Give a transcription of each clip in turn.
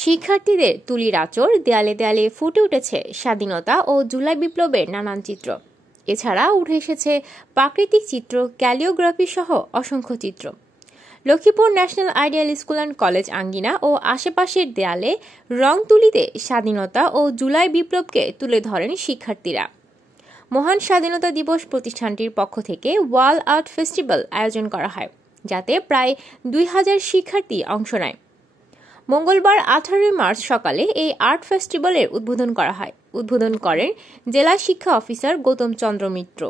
শিক্ষার্থীদের তুলির আঁচড়, দেয়ালে দেয়ালে ফুটে উঠেছে স্বাধীনতা ও জুলাই বিপ্লবের নানান চিত্র। এছাড়া উঠে এসেছে প্রাকৃতিক চিত্র, ক্যালিওগ্রাফি সহ অসংখ্য চিত্র। Lakshmipur national ideal school and college আঙ্গিনা ও আশেপাশের দেয়ালে রং তুলিতে স্বাধীনতা ও জুলাই বিপ্লবকে তুলে ধরেন শিক্ষার্থীরা। মহান স্বাধীনতা দিবস প্রতিষ্ঠানটির পক্ষ থেকে ওয়াল আর্ট ফেস্টিভ্যাল আয়োজন করা হয়, যাতে প্রায় 2000 শিক্ষার্থী অংশ নেয়। মঙ্গলবার 18 মার্চ সকালে এই আর্ট ফেস্টিভ্যালের উদ্বোধন করা হয়। উদ্বোধন করেন জেলা শিক্ষা অফিসার গৌতম চন্দ্র মিত্র।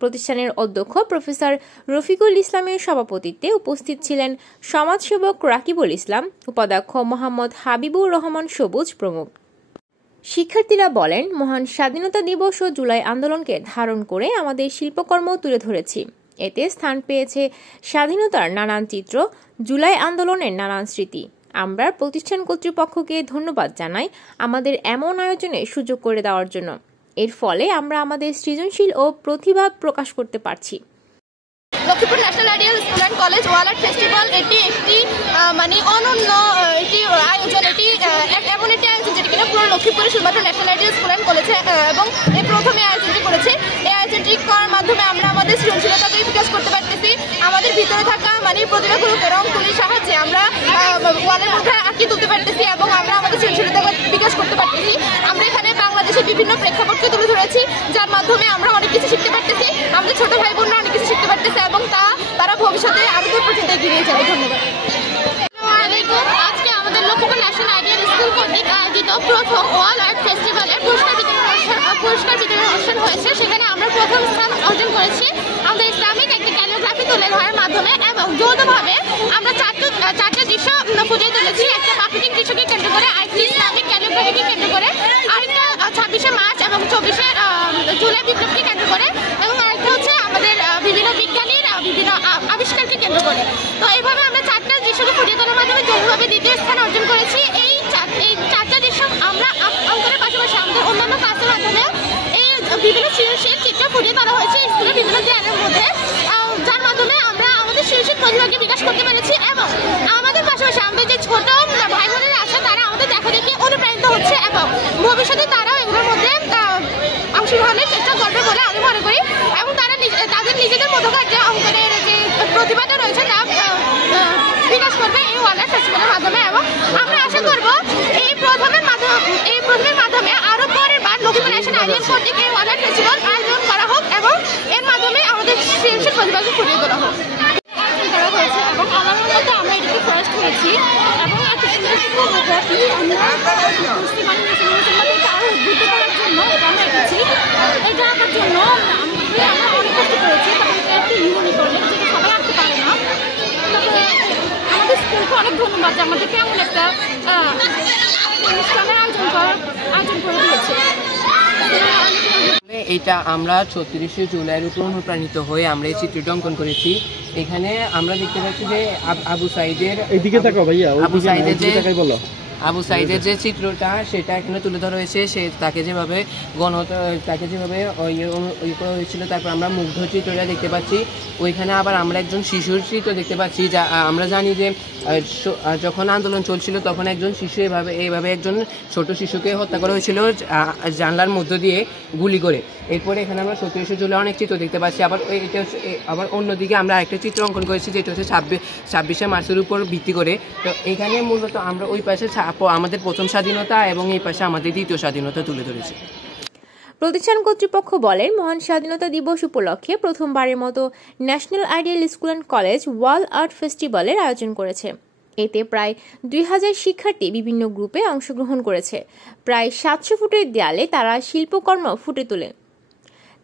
প্রতিষ্ঠানের অধ্যক্ষ প্রফেসর রফিকুল ইসলামের সভাপতিত্বে উপস্থিত ছিলেন সমাজসেবক রাকিবুল ইসলাম, উপাধ্যক্ষ মোহাম্মদ হাবিবুর রহমান সবুজ প্রমুখ। শিক্ষার্থীরা বলেন, মহান স্বাধীনতা দিবস ও জুলাই আন্দোলনকে ধারণ করে আমাদের শিল্পকর্ম তুলে ধরেছি। এতে স্থান পেয়েছে স্বাধীনতার নানান চিত্র, জুলাই আন্দোলনের নানান স্মৃতি। আমরা প্রতিষ্ঠান কর্তৃপক্ষকে ধন্যবাদ জানাই আমাদের এমন আয়োজনে সুযোগ করে দেওয়ার জন্য। এর ফলে আমরা আমাদের সৃজনশীল ও প্রতিভা প্রকাশ করতে পারছি। Lakshmipur national ideal school and college wall art festival এটি একটি অনন্য আয়োজন। এটি এমন একটি আয়োজন যেটি কিনা পুরো লক্ষ্মীপুরে শুধুমাত্র ন্যাশনাল আইডিয়াল স্কুল অ্যান্ড কলেজে এবং এই প্রথমে আয়োজনটি করেছে। এই আয়োজনটি করার মাধ্যমে আমরা আমাদের সৃজনশীলতাকে বিকাশ করতে পারতেছি। আমাদের ভিতরে থাকা প্রতিভাগুলোকে রং তুলির সাহায্যে আমরা ওয়ালের মধ্যে আঁকিয়ে তুলতে পারতেছি এবং আমরা আমাদের সৃজনশীলতাকে বিকাশ করতে পারতেছি। আমরা এখানে বাংলাদেশের বিভিন্ন প্রেক্ষাপটকে তুলে ধরেছি, যার মাধ্যমে আমরা অনেক কিছু শিখতে পারতেছি। আমাদের ছোট ভাই বোনরা অনেক কিছু শিখতে পারতেছে এবং তারা ভবিষ্যতে আরো দূর পর্যন্ত এগিয়ে নিয়ে যাবে। ধন্যবাদ। আজকে আমাদের লক্ষ্মীপুর ন্যাশনাল আইডিয়াল স্কুল কর্তৃক আয়োজিত প্রথম ওয়াল আর্ট ফেস্টিভ্যালের পুরস্কার বিতরণ অনুষ্ঠান হয়েছে। সেখানে আমরা প্রথম স্থান অর্জন করেছি আমাদের ইসলামিক একটি ক্যালিওগ্রাফি তুলে ধরার মাধ্যমে এবং যৌথভাবে আমরা চারটে দৃশ্য ফুটিয়ে তুলেছি। একটা প্রাকৃতিক দৃশ্যকে কেন্দ্র করে, আরেকটি ইসলামিক ক্যালিওগ্রাফিকে কেন্দ্র করে, আরেকটা 26শে মার্চ এবং 24শে জুলাই বিপ্লবকে কেন্দ্র করে, এবং আরেকটা হচ্ছে আমাদের বিভিন্ন বিজ্ঞানীর বিভিন্ন আবিষ্কারকে কেন্দ্র করে। তো এইভাবে আমরা চারটা দৃশ্যকে ফুটিয়ে তোলার মাধ্যমে যৌথভাবে দ্বিতীয় স্থান অর্জন করেছি। এই চারটা দৃশ্য আমরা অঙ্কনের পাশাপাশি আমাদের অন্যান্য ক্লাসের মাধ্যমে এই বিভিন্ন সৃজনশীল চিত্র ফুটিয়ে তোলা হয়েছে স্কুলের বিভিন্ন দেয়ালের মধ্যে, যার মাধ্যমে আমরা আমাদের সৃজনশীল প্রতিভাকে বিকাশ করতে পেরেছি এবং আমাদের পাশাপাশি আমাদের যে ছোট ভাই বোনেরা আছে তারা আমাদের দেখা দেখে অনুপ্রাণিত হচ্ছে এবং ভবিষ্যতে তারাও এগুলোর মধ্যে অংশগ্রহণের চেষ্টা করবে বলে আমি মনে করি এবং তারা তাদের নিজেদের মধ্যকার যে অঙ্কনের যে প্রতিভাটা রয়েছে তা বিকাশ করবে এই ওয়াল আর্ট ফেস্টিভ্যালের মাধ্যমে। এবং আমরা আশা করব এই প্রথমের মাধ্যমে আরো পরের বার লক্ষ্মীপুর ন্যাশনাল আইডিয়াল কর্তৃক এই ওয়াল আর্ট ফেস্টিভ্যাল আয়োজন করা হোক এবং এর মাধ্যমে আমাদের সৃজনশীল প্রতিভাকে ফুটিয়ে তোলা হোক। এবং আমার মতে আমরা এটাকে ফার্স্ট হয়েছি এবং আরো উদ্বুদ্ধ করার জন্য এটা আমরা এসেছি। এটা আঁকার জন্য আমরা অনেক কষ্ট করেছি, কারণ একটা ইউনিক প্রজেক্ট যেটা সবাই আঁকতে পারে না। তবে আমাদের স্কুলকে অনেক ধন্যবাদ যে আমাদেরকে এমন একটা অনুষ্ঠানের আয়োজন করে দিয়েছে। এটা আমরা 36শে জুলাইয়ের উপর অনুপ্রাণিত হয়ে আমরা এই চিত্রটি অঙ্কন করেছি। এখানে আমরা দেখতে পাচ্ছি যে আবু সাইদের যে চিত্রটা সেটা এখানে তুলে ধরা হয়েছে। সে তাকে যেভাবে করা হয়েছিল, তারপর আমরা মুগ্ধ চিত্রটা দেখতে পাচ্ছি। ওইখানে আবার আমরা একজন শিশুর চিত্র দেখতে পাচ্ছি, যা আমরা জানি যে যখন আন্দোলন চলছিল তখন একজন শিশু এইভাবে একজন ছোট শিশুকে হত্যা করা হয়েছিল জানলার মধ্য দিয়ে গুলি করে। এরপরে এখানে আমরা 37শে জুলাই অনেক চিত্র দেখতে পাচ্ছি। আবার অন্যদিকে আমরা আরেকটা চিত্র অঙ্কন করেছি যেটা হচ্ছে 26শে মার্চের উপর ভিত্তি করে। তো এখানে মূলত আমরা ওই পাশে আমাদের প্রথম স্বাধীনতা এবং এই পাশে আমাদের দ্বিতীয় স্বাধীনতা তুলে ধরেছি। প্রতিষ্ঠান কর্তৃপক্ষ বলেন, মহান স্বাধীনতা দিবস উপলক্ষে প্রথমবারের মতো national ideal school and college wall art ফেস্টিভ্যালের আয়োজন করেছে। এতে প্রায় 2000 শিক্ষার্থী বিভিন্ন গ্রুপে অংশগ্রহণ করেছে। প্রায় 700 ফুটের দেয়ালে তারা শিল্পকর্ম ফুটে তোলে।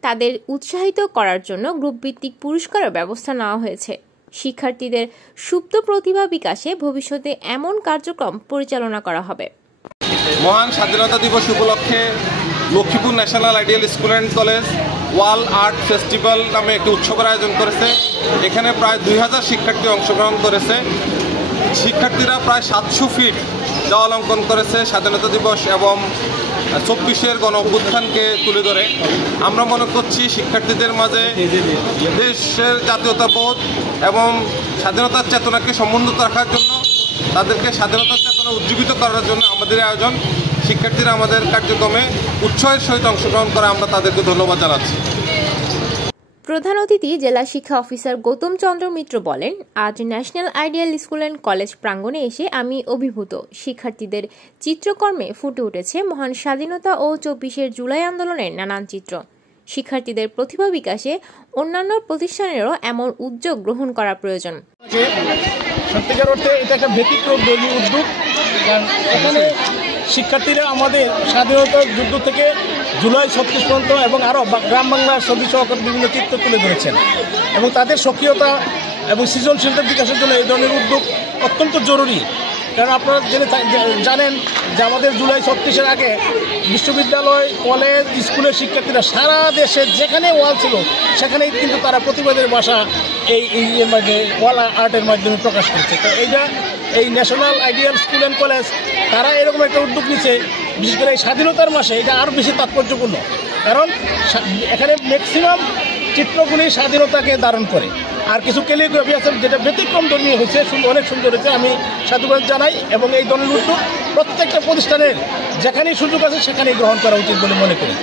তাদের উৎসাহিত করার জন্য গ্রুপ ভিত্তিক পুরস্কারের ব্যবস্থা নেওয়া হয়েছে। শিক্ষার্থীদের সুপ্ত প্রতিভা বিকাশে ভবিষ্যতে এমন কার্যক্রম পরিচালনা করা হবে। মহান স্বাধীনতা দিবস উপলক্ষে Lakshmipur national ideal school and college wall art festival নামে একটি উৎসবের আয়োজন করেছে। এখানে প্রায় 2000 শিক্ষার্থী অংশগ্রহণ করেছে। শিক্ষার্থীরা প্রায় 700 ফিট দেওয়াল অঙ্কন করেছে স্বাধীনতা দিবস এবং 24-এর গণ অভ্যুত্থানকে তুলে ধরে। আমরা মনে করছি শিক্ষার্থীদের মাঝে দেশের জাতীয়তাবোধ এবং স্বাধীনতার চেতনাকে সমুন্নত রাখার জন্য তাদেরকে স্বাধীনতার চেতনা উজ্জীবিত করার জন্য আমাদের আয়োজন। শিক্ষার্থীরা আমাদের কার্যক্রমে উৎসাহের সহিত অংশগ্রহণ করে, আমরা তাদেরকে ধন্যবাদ জানাচ্ছি। প্রধান অতিথি জেলা শিক্ষা অফিসার গৌতম চন্দ্র মিত্র বলেন, আজ national ideal school and college প্রাঙ্গণে এসে আমি অভিভূত। শিক্ষার্থীদের চিত্রকর্মে ফুটে উঠেছে মহান স্বাধীনতা ও ২৪শে জুলাই আন্দোলনের নানান চিত্র। শিক্ষার্থীদের প্রতিভা বিকাশে অন্যান্য প্রতিষ্ঠানেরও এমন উদ্যোগ গ্রহণ করা প্রয়োজন। সত্যিকার অর্থে এটা একটা ব্যতিক্রম ধর্মী উদ্যোগ, কারণ এখানে শিক্ষার্থীরা আমাদের স্বাধীনতার যুদ্ধ থেকে জুলাই ৩৬ পর্যন্ত এবং আরও গ্রাম বাংলার ছবি সহকারে বিভিন্ন চিত্র তুলে ধরেছেন এবং তাদের সক্রিয়তা এবং সৃজনশীলতার বিকাশের জন্য এই ধরনের উদ্যোগ অত্যন্ত জরুরি। কারণ আপনারা জানেন যে আমাদের জুলাই ৩৬-এর আগে বিশ্ববিদ্যালয়, কলেজ, স্কুলের শিক্ষার্থীরা সারা দেশে যেখানে ওয়াল ছিল সেখানেই কিন্তু তারা প্রতিবাদের ভাষা এই ওয়াল আর্টের মাধ্যমে প্রকাশ করছে। তো এই national ideal school and college তারা এরকম একটা উদ্যোগ নিচ্ছে, বিশেষ করে এই স্বাধীনতার মাসে এটা আরও বেশি তাৎপর্যপূর্ণ, কারণ এখানে ম্যাক্সিমাম চিত্রগুলি স্বাধীনতাকে ধারণ করে। আর কিছু ক্যালিগ্রাফি আছে যেটা ব্যতিক্রম ধর্মীয় হয়েছে, অনেক সুন্দর হয়েছে, আমি সাধুবাদ জানাই। এবং এই ধরনের উদ্যোগ প্রত্যেকটা প্রতিষ্ঠানের যেখানেই সুযোগ আছে সেখানেই গ্রহণ করা উচিত বলে মনে করি।